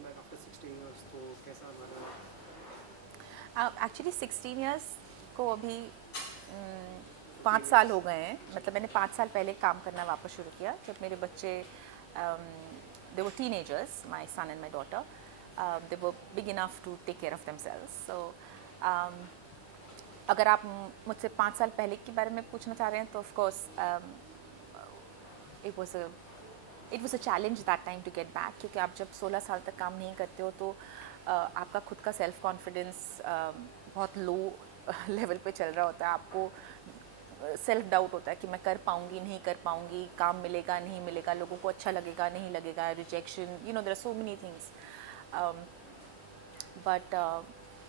came back after 16 years, तो कैसा लगा? एक्चुअली 16 इयर्स को अभी 5 3 साल years. हो गए हैं. मतलब मैंने 5 साल पहले काम करना वापस शुरू किया जब मेरे बच्चे they were teenagers, my son and my daughter. They were big enough to take care of themselves. So अगर आप मुझसे 5 साल पहले के बारे में पूछना चाह रहे हैं तो of course it was a challenge that time to get back, क्योंकि आप जब 16 साल तक काम नहीं करते हो तो आपका खुद का सेल्फ कॉन्फिडेंस बहुत लो लेवल पे चल रहा होता है. आपको सेल्फ डाउट होता है कि मैं कर पाऊंगी नहीं कर पाऊंगी, काम मिलेगा नहीं मिलेगा, लोगों को अच्छा लगेगा नहीं लगेगा, rejection, you know there are so many things. But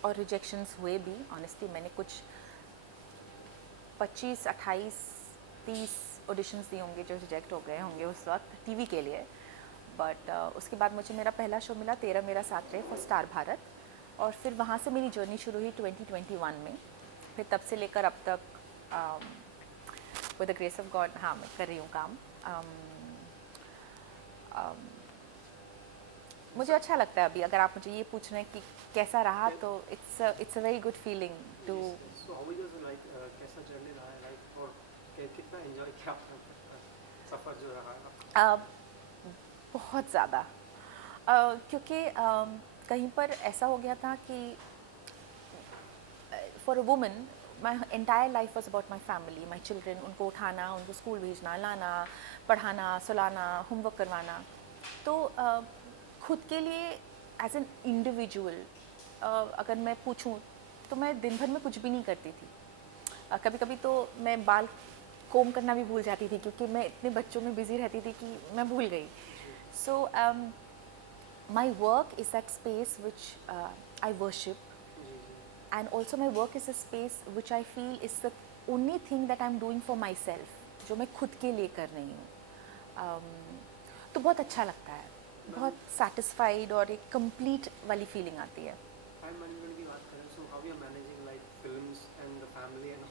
और रिजेक्शंस हुए भी. ऑनेस्टली मैंने कुछ 25, 28, 30 ऑडिशंस दिए होंगे जो रिजेक्ट हो गए होंगे उस वक्त टीवी के लिए. बट उसके बाद मुझे मेरा पहला शो मिला तेरा मेरा साथ रहे फॉर स्टार भारत, और फिर वहाँ से मेरी जर्नी शुरू हुई 2021 में. फिर तब से लेकर अब तक with the grace of God हाँ मैं कर रही हूँ काम. मुझे अच्छा लगता है. अभी अगर आप मुझे ये पूछ रहे हैं कि कैसा रहा, Can, तो it's a very good feeling too. yes, so how was like कैसा जर्नी रहा है, like और कितना एंजॉय किया आपने सफ़र जो रहा है आपका? बहुत ज़्यादा. क्योंकि कहीं पर ऐसा हो गया था कि for a woman my entire life was about my family, my children. उनको उठाना, उनको स्कूल भेजना, लाना, पढ़ाना, सुलाना, होमवर्क करवाना. तो खुद के लिए एज एन इंडिविजुअल अगर मैं पूछूं तो मैं दिन भर में कुछ भी नहीं करती थी. कभी कभी तो मैं बाल कोम करना भी भूल जाती थी क्योंकि मैं इतने बच्चों में बिजी रहती थी कि मैं भूल गई. जी. So my work is that space which I worship, जी जी. and also my work is a space which I feel is the only thing that I'm doing for myself, जो मैं खुद के लिए कर रही हूँ. तो बहुत अच्छा लगता है, मैम बहुत सेटिस्फाइड और एक कंप्लीट वाली फीलिंग आती है. टाइम मैनेजमेंट की बात करें, so how you are managing like films and the family and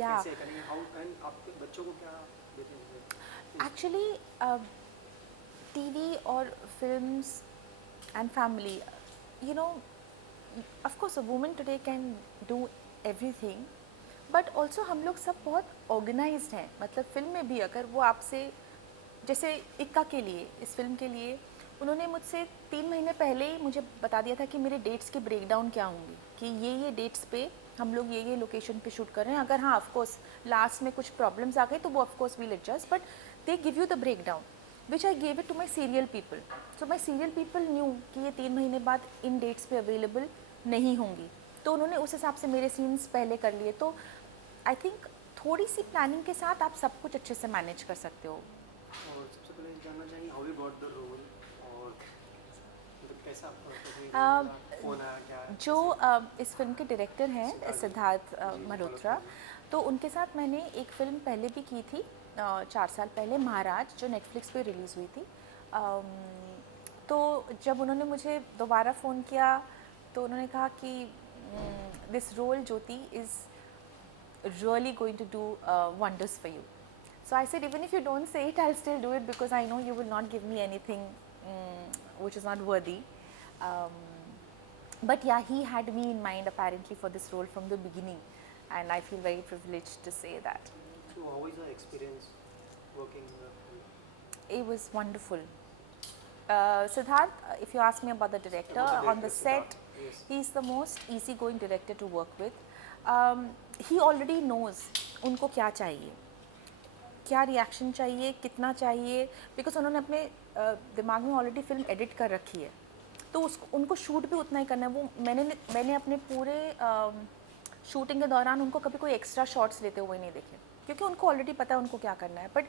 या कैसे करेंगे, हाउ एंड आपके बच्चों को क्या देते हैं? एक्चुअली टीवी और films and family, you know, of course a woman today can do everything, but also हम लोग सब बहुत ऑर्गेनाइज्ड हैं. मतलब फिल्म में भी अगर वो आपसे, जैसे इक्का के लिए, इस फिल्म के लिए उन्होंने मुझसे 3 महीने पहले ही मुझे बता दिया था कि मेरे डेट्स के ब्रेकडाउन क्या होंगे, कि ये डेट्स पे हम लोग ये लोकेशन पे शूट कर रहे हैं. अगर हाँ ऑफ कोर्स लास्ट में कुछ प्रॉब्लम्स आ गए तो वो of course will adjust, but they give you the breakdown which I gave it to my serial people. So my serial people knew कि ये 3 महीने बाद इन डेट्स पे अवेलेबल नहीं होंगी, तो उन्होंने उस हिसाब से मेरे सीन्स पहले कर लिए. तो आई थिंक थोड़ी सी प्लानिंग के साथ आप सब कुछ अच्छे से मैनेज कर सकते हो. और सबसे पहले जानना चाहिए how you got the role, और मतलब कैसा आपको कोई रोल अ, मिला, फोन आया क्या जो कैसे? इस फिल्म के डायरेक्टर हैं सिद्धार्थ सिद्धार्थ जी मल्होत्रा मल्होत्रा, जी. तो उनके साथ मैंने एक फ़िल्म पहले भी की थी 4 साल पहले, महाराज, जो नेटफ्लिक्स पे रिलीज़ हुई थी. तो जब उन्होंने मुझे दोबारा फ़ोन किया तो उन्होंने कहा कि this role Jyoti is really going to do wonders for you. So I said, even if you don't say it, I'll still do it because I know you will not give me anything which is not worthy. Um, but yeah, he had me in mind apparently for this role from the beginning, and I feel very privileged to say that. So how is the experience working in the film? It was wonderful. Siddharth, if you ask me about the director, About the on the director set, Siddharth, yes. he's the most easygoing director to work with. He already knows उनको क्या चाहिए, क्या reaction चाहिए, कितना चाहिए, because उन्होंने अपने दिमाग में ऑलरेडी फिल्म एडिट कर रखी है. तो उसको उनको शूट भी उतना ही करना है. वो मैंने अपने पूरे शूटिंग के दौरान उनको कभी कोई एक्स्ट्रा शॉट्स लेते हुए नहीं देखे, क्योंकि उनको ऑलरेडी पता है उनको क्या करना है. But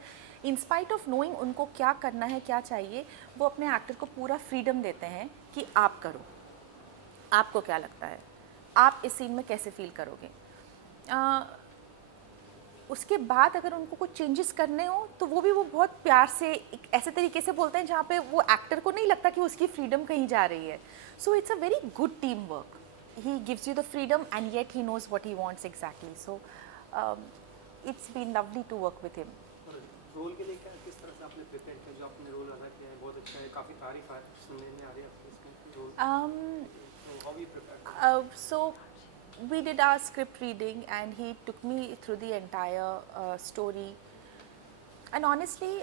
in spite of knowing उनको क्या करना है, क्या चाहिए, वो अपने एक्टर को पूरा फ्रीडम देते हैं कि आप करो, आपको क्या लगता है, आप इस सीन में कैसे फील करोगे. उसके बाद अगर उनको कुछ चेंजेस करने हो तो वो भी वो बहुत प्यार से एक ऐसे तरीके से बोलते हैं जहाँ पे वो एक्टर को नहीं लगता कि उसकी फ्रीडम कहीं जा रही है. So it's a very good teamwork. He gives you the freedom and yet he knows what he wants exactly. So it's been lovely to work with him. और रोल के लिए क्या किस तरह से आपने प्रिपेयर किया, जो आपने रोल अदा किया है बहुत अच्छा है, काफ़ी तारीफ सुनने में आ रही है आपकी इसकी. Um, So how we prepared? so we did our script reading and he took me through the entire story. And honestly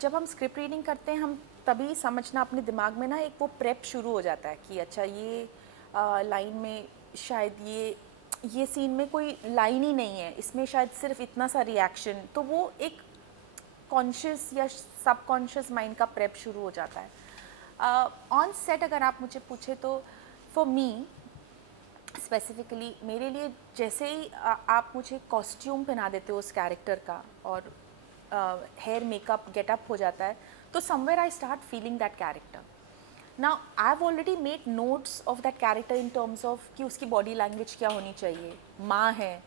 जब हम स्क्रिप्ट रीडिंग करते हैं हम तभी समझना अपने दिमाग में ना एक वो प्रेप शुरू हो जाता है कि अच्छा ये लाइन में शायद ये सीन में कोई लाइन ही नहीं है, इसमें शायद सिर्फ इतना सा रिएक्शन, तो वो एक कॉन्शियस या सबकॉन्शियस माइंड का प्रेप शुरू हो जाता है. ऑन सेट अगर आप मुझे पूछे तो फॉर मी स्पेसिफिकली मेरे लिए जैसे ही आप मुझे कॉस्ट्यूम पहना देते हो उस कैरेक्टर का और हेयर मेकअप गेटअप हो जाता है तो somewhere I start feeling that character. Now I have already made notes of that character in terms of कि उसकी बॉडी लैंग्वेज क्या होनी चाहिए. माँ है,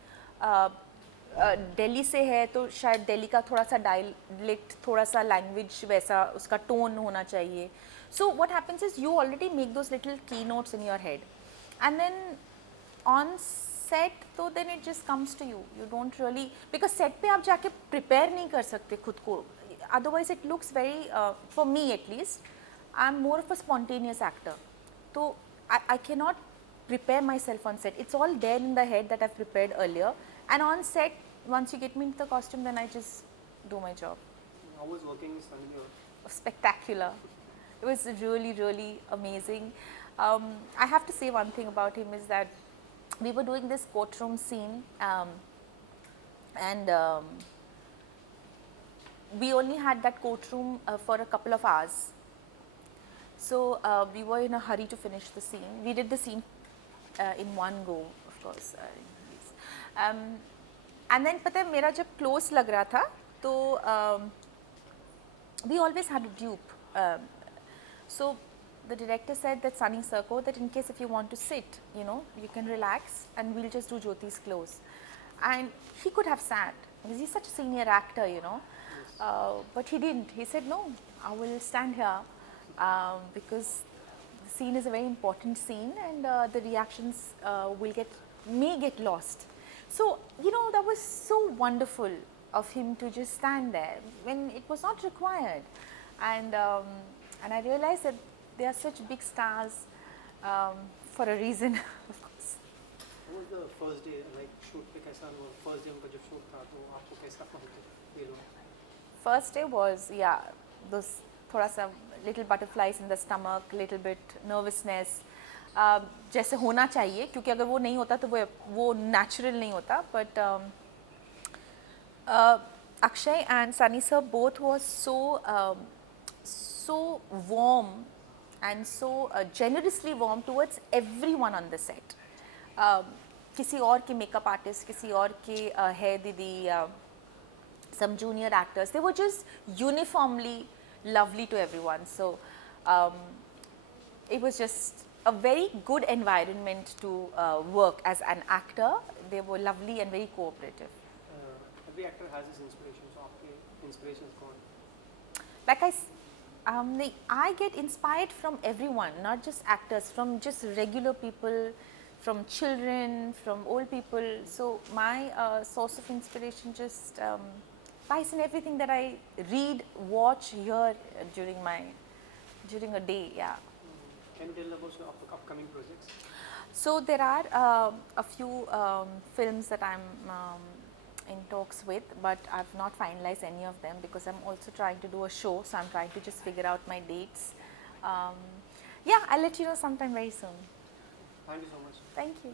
दिल्ली से है तो शायद दिल्ली का थोड़ा सा डायलेक्ट, थोड़ा सा लैंग्वेज वैसा उसका टोन होना चाहिए. So what happens is you already make those little key notes in your head and then on set तो then it just comes to you. You don't really, because set पे आप जाके prepare नहीं कर सकते खुद को, otherwise it looks very, for me at least I am more of a spontaneous actor, तो I can not prepare myself on set. It's all there in the head that I've prepared earlier, and on set once you get me into the costume then I just do my job. How was working with Sunny? Spectacular. It was really really amazing. I have to say one thing about him is that we were doing this courtroom scene and we only had that courtroom for a couple of hours. So we were in a hurry to finish the scene. We did the scene in one go, of course. And then पता है मेरा जब close लग रहा था तो we always had a dupe. So the director said that Sunny Sarko, that in case if you want to sit, you know, you can relax and we'll just do Jyoti's close. And he could have sat because he's such a senior actor, you know. But he didn't. He said, no, I will stand here because the scene is a very important scene and the reactions may get lost. So, you know, that was so wonderful of him to just stand there when it was not required. And I realized that they are such big stars for a reason, of course. How was the first day, like shoot पे कैसा हुआ? First day उनका जब shoot था तो आपको कैसा feel हुआ? First day was, yeah, those थोड़ा सा little butterflies in the stomach, little bit nervousness, जैसे होना चाहिए क्योंकि अगर वो नहीं होता तो वो natural नहीं होता. But Akshay and Sunny sir both was so warm and so generously warm towards everyone on the set. किसी और के makeup artist, किसी और के hair दीदी, some junior actors, they were just uniformly lovely to everyone. So it was just a very good environment to work as an actor. They were lovely and very cooperative. Every actor has his inspiration. So आपके inspirations कौन? Like I get inspired from everyone, not just actors, from just regular people, from children, from old people. So my source of inspiration just lies in everything that I read, watch, hear during a day. Yeah. Can you tell about your upcoming projects? So there are a few films that I'm in talks with, but I've not finalized any of them because I'm also trying to do a show. So I'm trying to just figure out my dates. Yeah, I'll let you know sometime very soon. Thank you so much. Thank you.